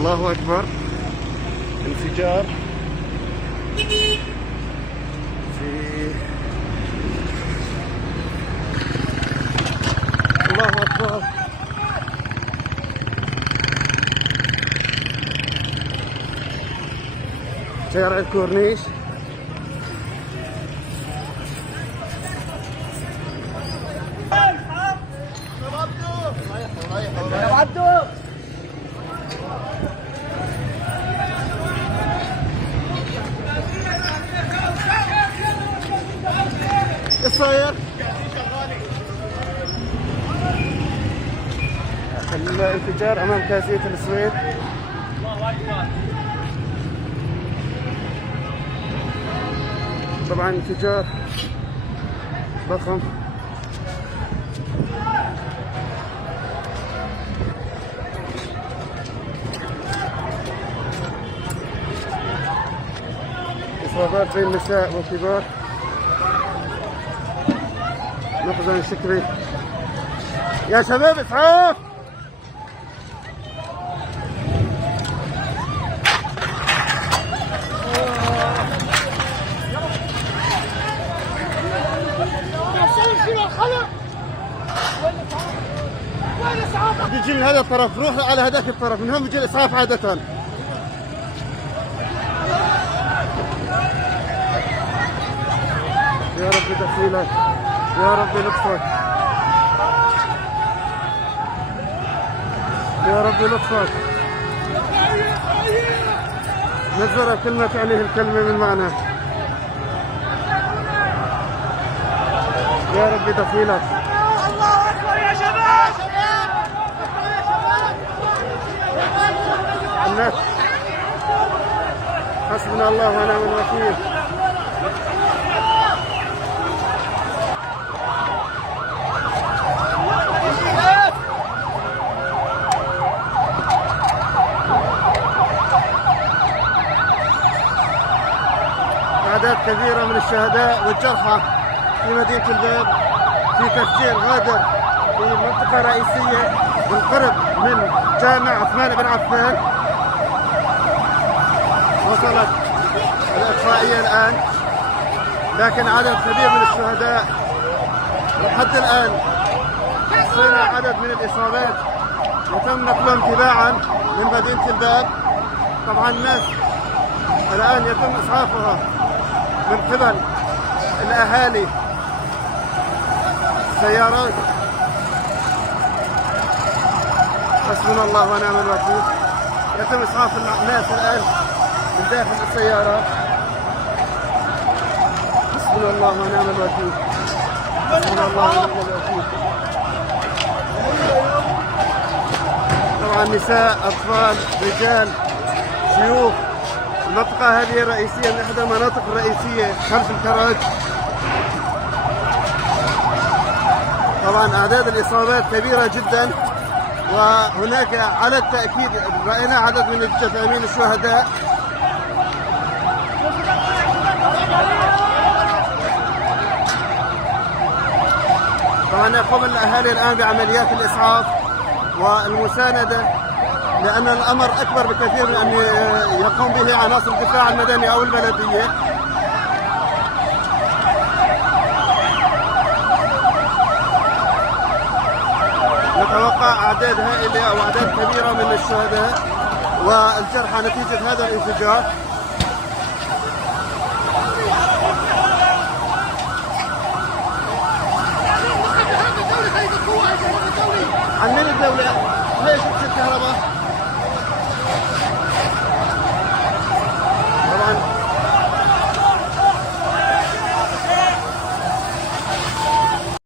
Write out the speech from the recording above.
الله أكبر. انفجار في الله أكبر. شارع الكورنيش. ايش صاير؟ الانفجار امام كاسية السويد. طبعا انفجار ضخم. إصابات بين النساء والكبار. مخزن شكري. يا شباب اسعاف. بيجي من هذا الطرف، روح على هذاك الطرف، من هون بيجي الاسعاف عادة. يا رب تفصيلك، يا رب لطفك، يا رب لطفك. نزل كلمة تعنيه الكلمة من معنى. يا رب تفصيلك. الله أكبر يا شباب. الناس حسبنا الله ونعم الوكيل. أعداد كبيرة من الشهداء والجرحى في مدينة الباب، في تفجير غادر في منطقة رئيسية بالقرب من جامع عثمان بن عفان. وصلت الإطفائية الآن، لكن عدد كبير من الشهداء لحد الآن. حصلنا عدد من الإصابات وتم نقلهم تباعا من مدينة الباب. طبعا الناس الآن يتم إسعافها من قبل الأهالي، السيارات. حسبنا الله ونعم الوكيل. يتم إسعاف الناس الآن من داخل السيارات. حسبنا الله ونعم الوكيل. حسبنا الله ونعم الوكيل. طبعا نساء، أطفال، رجال، شيوخ. المنطقة هذه رئيسية من إحدى المناطق الرئيسية خلف الكراج. طبعا أعداد الإصابات كبيرة جدا، وهناك على التأكيد رأينا عدد من الجثامين الشهداء. طبعا يقوم الأهالي الآن بعمليات الإسعاف والمساندة، لأن الأمر أكبر بكثير من أن يقوم به عناصر الدفاع المدني أو البلدية. نتوقع أعداد هائلة أو أعداد كبيرة من الشهداء والجرحى نتيجة هذا الانفجار. عن من الدولة؟ ليش الكهرباء؟